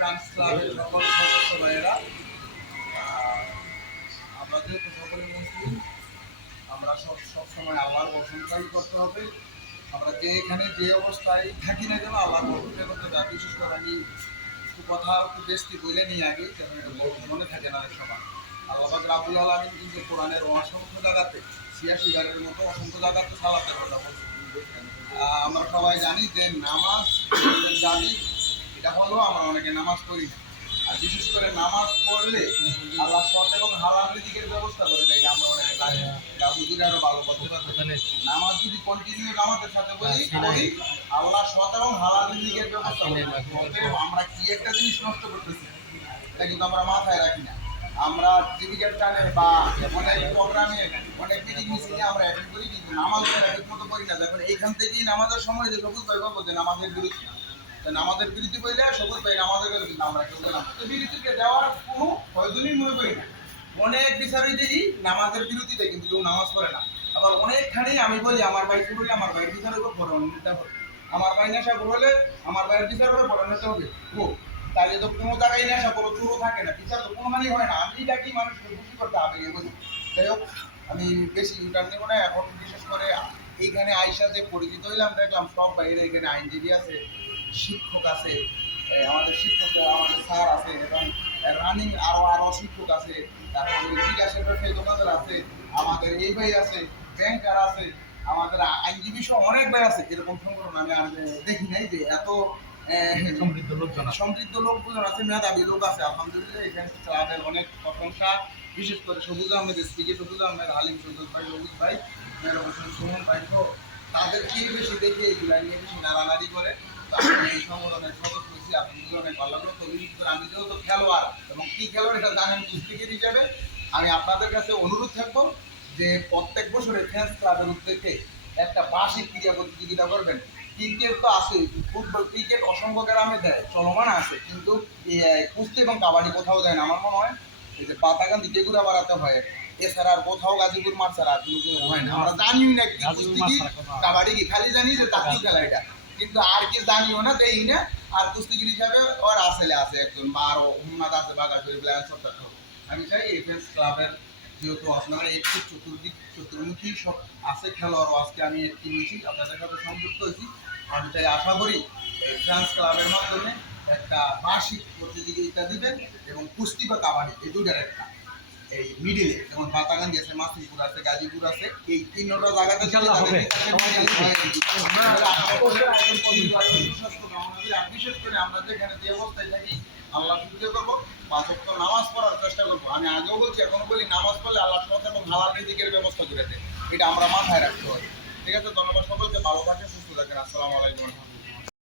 France ক্লাবের সকল সদস্য ভাইয়েরা আমরা যেহেতু সকলে মুসলিম আমরা সব সবসময় আল্লাহর প্রশংসাই করতে হবে। আমরা যে এখানে যে অবস্থায় থাকি না কেন, আল্লাহর প্রশংসা করতে হবে বিশেষ করে আমি কথা বেশি বলে নিই আগে, যেন এটা মনে থাকে না সময়। আল্লাহ রাবুল আলমিন কিন্তু কোরআনের অসংখ্য জায়গাতে ছিয়াশি বারের মতো অসংখ্য জায়গাতে সালাতের কথা আমরা সবাই জানি যে নামাজ, জানি এটা হলো আমরা অনেকে নামাজ পড়ি না। আর বিশেষ করে নামাজ পড়লে আল্লাহ সৎ এবং হালাল রিজিকের ব্যবস্থা করে দেয় আমরা অনেকে জানি। হুজুরে আরও ভালো করতে পারবে নামাজ যদি কন্টিনিউ নামাজের সাথে বলি পড়ি আল্লাহ সৎ এবং হালাল রিজিকের ব্যবস্থা করে আমরা কি একটা জিনিস নষ্ট করতেছি এটা কিন্তু আমরা মাথায় রাখি না। আমরা জীবিকার টানে বা অনেক প্রোগ্রামে অনেক মিটিং মিছিলে আমরা অ্যাটেন্ড করি কিন্তু নামাজ ঠিক মতো করি না। দেখুন এইখান থেকেই নামাজের সময় যে সবুজ ভাই বলব যে নামাজের বিরুদ্ধে। তো নামাজের বিরুদ্ধে বললে সবুজ ভাই বিরুদ্ধে আমরা কেউ গেলাম বিরুদ্ধে যাওয়ার কোনো প্রয়োজনই মনে করি না। অনেক বিচারীদেরই নামাজের বিরুদ্ধে কিন্তু কেউ নামাজ পড়ে না। আবার অনেকখানেই আমি বলি, আমার ভাই হলে আমার ভাইয়ের বিচার হবে পড়ানো নিতে হবে। আমার ভাই নেশা হলে আমার ভাইয়ের বিচার হবে পড়ানো নিতে হবে। ও তাহলে তো কোনো জায়গায় নেশা করো চুরো থাকে না। বিচার তো কোনো মানেই হয় না। আমি ডাকি মানুষকে খুশি করতে হবে বুঝি যাই হোক, আমি বেশি ইন্টার নেব না। এখন বিশেষ করে এইখানে আইসা যে পরিচিত হইলাম, দেখলাম সব বাইরে এখানে আইনজীবী আছে। শিক্ষক আছে আমাদের শিক্ষক আমাদের স্যার আছে এবং রানিং আরও আরও শিক্ষক আছে তারপরে বিকাশের ব্যবসায়ী দোকানদার আছে আমাদের এই ভাই আছে ব্যাংকার আছে আমাদের আইনজীবী সহ অনেক ভাই আছে এরকম সংগঠন আমি আর দেখি নাই যে এত সমৃদ্ধ লোকজন। সমৃদ্ধ লোকজন আছে মেধাবী লোক আছে আলহামদুলিল্লাহ এখানে ক্লাবের অনেক প্রশংসা বিশেষ করে সবুজ আহমেদ স্পিকে সবুজ আহমেদ হালিম সবুজ ভাই সবুজ ভাই হোসেন সুমন ভাই তো তাদেরকে বেশি দেখে এইগুলা নিয়ে বেশি নাড়ানাড়ি করে সংগঠনের সদস্য হয়েছি আপনি অনেক ভালো লাগল তো আমি যেহেতু খেলোয়াড় এবং কি খেলোয়াড় এটা জানেন কুস্তিগির হিসেবে আমি আপনাদের কাছে অনুরোধ থাকব যে প্রত্যেক বছরে ফ্যান্স ক্লাবের উদ্যোগে একটা বার্ষিক ক্রীড়া প্রতিযোগিতা করবেন ক্রিকেট তো আছে ফুটবল ক্রিকেট অসংখ্য গ্রামে দেয় চলমান আছে কিন্তু কুস্তি এবং কাবাডি কোথাও দেয় না আমার মনে হয় এই যে পাতাকান্দি টেগুরা বাড়াতে হয় এছাড়া আর কোথাও গাজীপুর মাঠ ছাড়া আর কোনো হয় না আমরা জানিও না কি কুস্তি। কাবাডি কি খালি জানি যে জাতীয় খেলা এটা কিন্তু আর কি জানিও না দেই না। আর কুস্তিগির হিসাবে ওর আসলে আছে একজন বা আরও হুম্মাদ আছে বাগাসুরি প্ল্যান সব থাকতে আমি চাই এফএস ক্লাবের যেহেতু আপনারা একটু চতুর্দিক, চতুর্মুখী সব আছে খেলোয়াড়ও আজকে আমি একটি নিয়েছি, আপনাদের সাথে সংযুক্ত হয়েছি। আমি চাই আশা করি এই ফ্রান্স ক্লাবের মাধ্যমে একটা বার্ষিক প্রতিযোগিতা দিবেন এবং কুস্তি বা কাবাডি, এই দুটার একটা। এই মিডিলে যেমন পাতাগান্দি আছে গাজীপুর আছে এই তিনটা জায়গাতে। বিশেষ করে আমরা যেখানে যে অবস্থায় থাকি আল্লাহ সুবিধা করব পাঁচ নামাজ পড়ার চেষ্টা করব। আমি আগেও বলছি এখন বলি নামাজ পড়লে আল্লাহ এবং হালাল রিজিকের ব্যবস্থা করে দেয়। এটা আমরা মাথায় রাখতে হবে ঠিক আছে ধন্যবাদ সকলকে ভালো থাকেন সুস্থ থাকেন। আসসালামু আলাইকুম। রহমতুল্লাহ